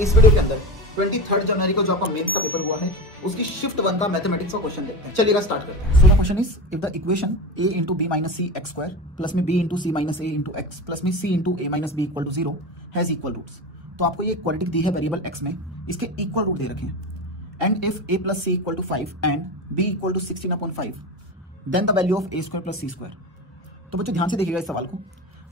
इस वीडियो के अंदर 23 जनवरी को जो आपका मेंस का पेपर हुआ है उसकी शिफ्ट 1 का मैथमेटिक्स का क्वेश्चन देखते हैं। चलिएगा स्टार्ट करते हैं। So the question is if the equation a into B minus C x square plus में b into C minus A into x plus में c into A minus B equal to 0 has equal roots. तो आपको ये quadratic दी है variable x में, इसके equal root दे रखे हैं। And if a plus C equal to 5 and b equal to 16/5 then the value of a square plus C square. तो बच्चों ध्यान से देखिएगा इस सवाल को।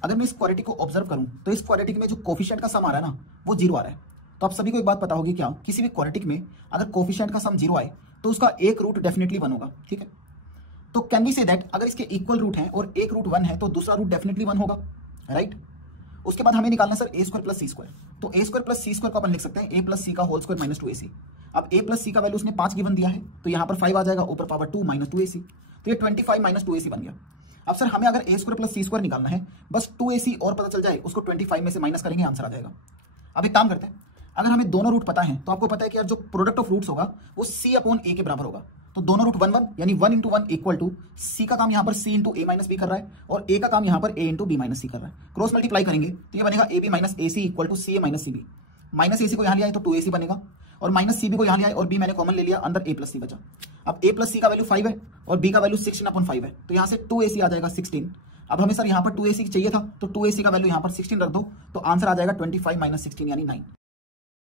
अगर मैं इस क्वाड्रेटिक को ऑब्जर्व करूं तो इस क्वाड्रेटिक में जो कोफिशिएंट का सम आ रहा है ना वो 0 आ रहा है। तो आप सभी को एक बात पता होगी, क्या किसी भी क्वाड्रेटिक में अगर कोफिशिएंट का सम 0 आए तो उसका एक रूट डेफिनेटली 1 होगा। ठीक है, तो कैन वी से दैट अगर इसके इक्वल रूट है और एक रूट 1 है तो दूसरा रूट डेफिनेटली 1 होगा, राइट। उसके बाद हमें निकालना sir a square plus C square. तो a square plus C square को अपन लिख सकते हैं a प्लस सी का होल स्क्वायर माइनस 2ac। अब a प्लस सी का वैल्यू उसने 5 गिवन दिया है तो यहाँ पर 5 आ जाएगा, ऊपर पावर 2 माइनस 2ac, तो ये 25 माइनस 2ac बन गया। अब सर हमें अगर a square plus C square निकालना है, बस 2ac और पता चल जाए उसको 25 में से माइनस करेंगे, आंसर आ जाएगा। अब एक काम करते हैं, अगर हमें दोनों रूट पता है तो आपको पता है कि यार जो प्रोडक्ट ऑफ रूट्स होगा वो c अपॉन a के बराबर होगा। तो दोनों रूट 1 1 यानी 1 इंटू 1 इक्वल टू c का काम यहाँ पर c into a minus B कर रहा है और a का काम यहाँ पर a इंटू बी माइनस सी कर रहा है। क्रॉस मल्टीप्लाई करेंगे तो ये बनेगा ab minus A C equal to C A minus C B. Minus A C को यहाँ लिया है तो 2ac बनेगा और माइनस सी बी को यहाँ लिया है और b मैंने कॉमन ले लिया, अंदर a प्लस सी बचा। अब a प्लस सी का वैल्यू 5 है और b का वैल्यू 16/5 है तो यहाँ से 2ac आ जाएगा 16। अब हमें सर यहाँ पर 2ac चाहिए था तो 2ac का वैल्यू यहाँ पर 16 रख दो तो आंसर आ जाएगा 25 माइनस 16 यानी 9।